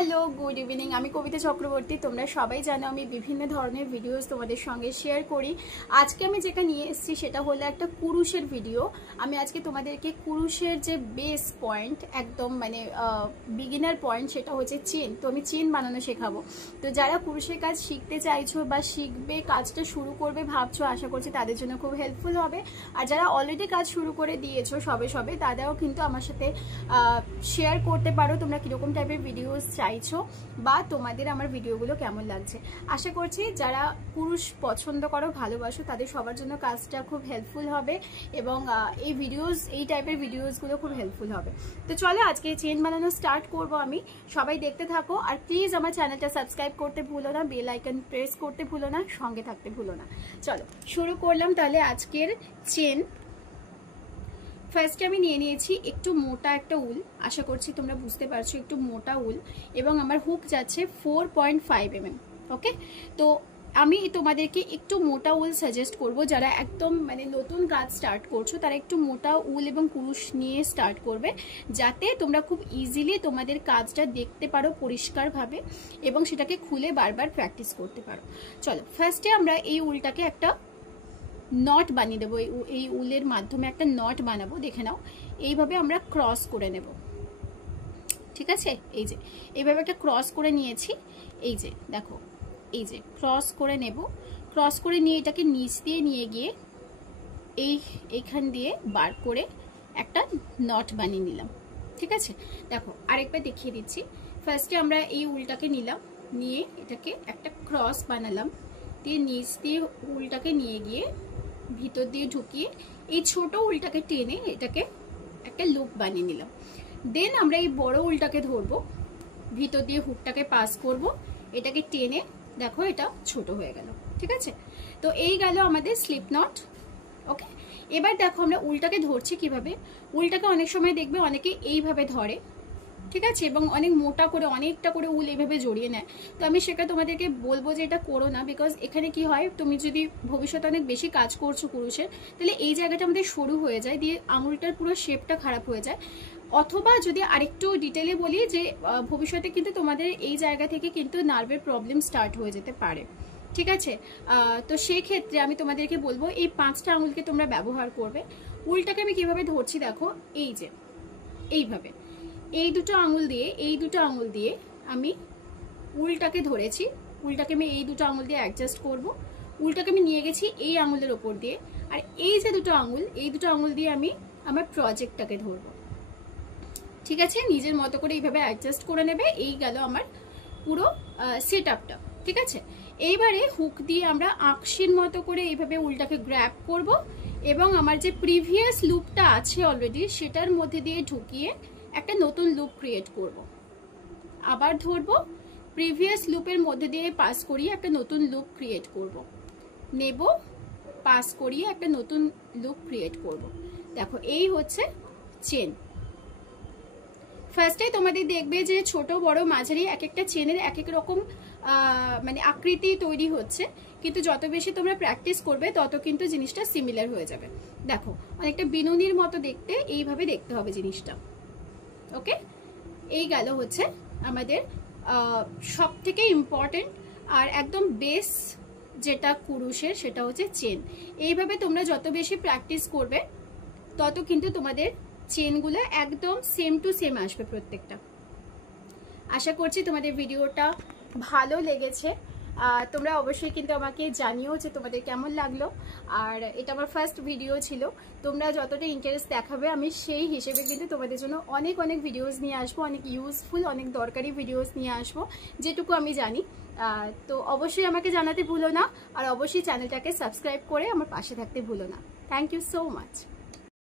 Hello good evening. আমি কবিতা চক্রবর্তী। তোমরা সবাই জানো আমি বিভিন্ন ধরনের ভিডিওস তোমাদের সঙ্গে শেয়ার করি। আজকে আমি যেটা নিয়ে এসেছি সেটা হলো একটা কুরুশের ভিডিও। আমি আজকে তোমাদেরকে কুরুশের যে বেস পয়েন্ট, একদম মানে বিগিনার পয়েন্ট, সেটা হচ্ছে চেন। তো আমি চেন বানানো শেখাবো। তো যারা কুরুশের কাজ শিখতে চাইছো বা শিখবে, কাজটা শুরু করবে ভাবছো, আশা করছি তাদের জন্য খুব হেল্পফুল হবে। আর যারা অলরেডি কাজ শুরু করে দিয়েছো সবে তারাও কিন্তু আমার সাথে শেয়ার করতে পারো তোমরা কিরকম টাইপের ভিডিওস চাইছো বা তোমাদের আমার ভিডিওগুলো কেমন লাগছে। আশা করছি যারা পুরুষ পছন্দ করো, ভালোবাসো, তাদের সবার জন্য কাজটা খুব হেল্পফুল হবে এবং এই টাইপের ভিডিওসগুলো খুব হেল্পফুল হবে। তো চলো আজকে চেন বানানো স্টার্ট করব আমি। সবাই দেখতে থাকো আর প্লিজ আমার চ্যানেলটা সাবস্ক্রাইব করতে ভুলো না, বেল আইকন প্রেস করতে ভুলো না, সঙ্গে থাকতে ভুলো না। চলো শুরু করলাম তাহলে আজকের চেন। ফার্স্টে আমি নিয়ে নিয়েছি একটু মোটা একটা উল, আশা করছি তোমরা বুঝতে পারছো, একটু মোটা উল, এবং আমার হুক যাচ্ছে 4.5 mm। ওকে, তো আমি তোমাদেরকে একটু মোটা উল সাজেস্ট করব। যারা একদম মানে নতুন কাজ স্টার্ট করছো তারা একটু মোটা উল এবং কুরুশ নিয়ে স্টার্ট করবে, যাতে তোমরা খুব ইজিলি তোমাদের কাজটা দেখতে পারো পরিষ্কারভাবে এবং সেটাকে খুলে বারবার প্র্যাকটিস করতে পারো। চলো ফার্স্টে আমরা এই উলটাকে একটা নট বানিয়ে দেবো। এই উলের মাধ্যমে একটা নট বানাবো, দেখে নাও। এইভাবে আমরা ক্রস করে নেব, ঠিক আছে? এই যে এইভাবে একটা ক্রস করে নিয়েছি, এই যে দেখো, এই যে ক্রস করে নেব। ক্রস করে নিয়ে এটাকে নিচ দিয়ে নিয়ে গিয়ে এইখান দিয়ে বার করে একটা নট বানিয়ে নিলাম, ঠিক আছে? দেখো আরেকবার দেখিয়ে দিচ্ছি। ফার্স্টে আমরা এই উলটাকে নিলাম, নিয়ে এটাকে একটা ক্রস বানালাম, দিয়ে নিচ দিয়ে উলটাকে নিয়ে গিয়ে ভিতর দিয়ে ঢুকিয়ে এই ছোট উলটাকে টেনে এটাকে একটা লুপ বানিয়ে নিলাম। দেন আমরা এই বড় উলটাকে ধরবো, ভিতর দিয়ে হুকটাকে পাস করব, এটাকে টেনে দেখো এটা ছোট হয়ে গেল, ঠিক আছে? তো এই গেল আমাদের স্লিপ নট। ওকে, এবার দেখো আমরা উলটাকে ধরছি কিভাবে। উলটাকে অনেক সময় দেখবে অনেকে এইভাবে ধরে, ঠিক আছে, এবং অনেক মোটা করে অনেকটা করে উল এইভাবে জড়িয়ে নেয়। তো আমি সেটা তোমাদেরকে বলবো যে এটা করো না, বিকজ এখানে কি হয়, তুমি যদি ভবিষ্যতে অনেক বেশি কাজ করছো কুরুশের, তাহলে এই জায়গাটা আমাদের সরু হয়ে যায়, দিয়ে আঙুলটার পুরো শেপটা খারাপ হয়ে যায়। অথবা যদি আরেকটু ডিটেলে বলি যে ভবিষ্যতে কিন্তু তোমাদের এই জায়গা থেকে কিন্তু নার্ভের প্রবলেম স্টার্ট হয়ে যেতে পারে, ঠিক আছে? তো সেই ক্ষেত্রে আমি তোমাদেরকে বলবো এই 5টা আঙুলকে তোমরা ব্যবহার করবে। উলটাকে আমি কিভাবে ধরছি দেখো, এই যে এইভাবে এই দুটো আঙুল দিয়ে আমি উলটাকে ধরেছি। উলটাকে আমি এই দুটো আঙুল দিয়ে অ্যাডজাস্ট করব। উলটাকে আমি নিয়ে গেছি এই আঙুলের ওপর দিয়ে, আর এই যে দুটো আঙুল, এই দুটো আঙুল দিয়ে আমি আমার প্রজেক্টটাকে ধরবো, ঠিক আছে? নিজের মতো করে এইভাবে অ্যাডজাস্ট করে নেবে। এই গেল আমার পুরো সেট আপটা, ঠিক আছে? এইবারে হুক দিয়ে আমরা আঁকশির মতো করে এইভাবে উলটাকে গ্র্যাব করব এবং আমার যে প্রিভিয়াস লুপটা আছে অলরেডি সেটার মধ্যে দিয়ে ঢুকিয়ে একটা নতুন লুপ ক্রিয়েট করব। আবার ধরবো, প্রিভিয়াস লুপের মধ্যে দিয়ে পাস করিয়ে একটা নতুন লুপ ক্রিয়েট করব, নেব, পাস করিয়ে একটা নতুন লুপ ক্রিয়েট করব। দেখো এই হচ্ছে চেন। ফার্স্টে তোমাদের দেখবে যে ছোট বড় মাঝারি এক একটা চেনের এক এক রকম মানে আকৃতি তৈরি হচ্ছে, কিন্তু যত বেশি তোমরা প্র্যাকটিস করবে তত কিন্তু জিনিসটা সিমিলার হয়ে যাবে। দেখো অনেকটা বিনুনির মতো দেখতে, এইভাবে দেখতে হবে জিনিসটা। ওকে, এই গেল হচ্ছে আমাদের সব থেকে ইম্পর্টেন্ট আর একদম বেস যেটা কুরুশের, সেটা হচ্ছে চেন। এইভাবে তোমরা যত বেশি প্র্যাকটিস করবে তত কিন্তু তোমাদের চেনগুলো একদম সেম টু সেম আসবে প্রত্যেকটা। আশা করছি তোমাদের ভিডিওটা ভালো লেগেছে। তোমরা অবশ্যই কিন্তু আমাকে জানিও যে তোমাদের কেমন লাগলো। আর এটা আমার ফার্স্ট ভিডিও ছিল, তোমরা যতটা ইন্টারেস্ট দেখাবে আমি সেই হিসেবে কিন্তু তোমাদের জন্য অনেক অনেক ভিডিওস নিয়ে আসবো, অনেক ইউজফুল অনেক দরকারি ভিডিওস নিয়ে আসবো যেটুকু আমি জানি। তো অবশ্যই আমাকে জানাতে ভুলো না, আর অবশ্যই চ্যানেলটাকে সাবস্ক্রাইব করে আমার পাশে থাকতে ভুলো না। Thank you so much.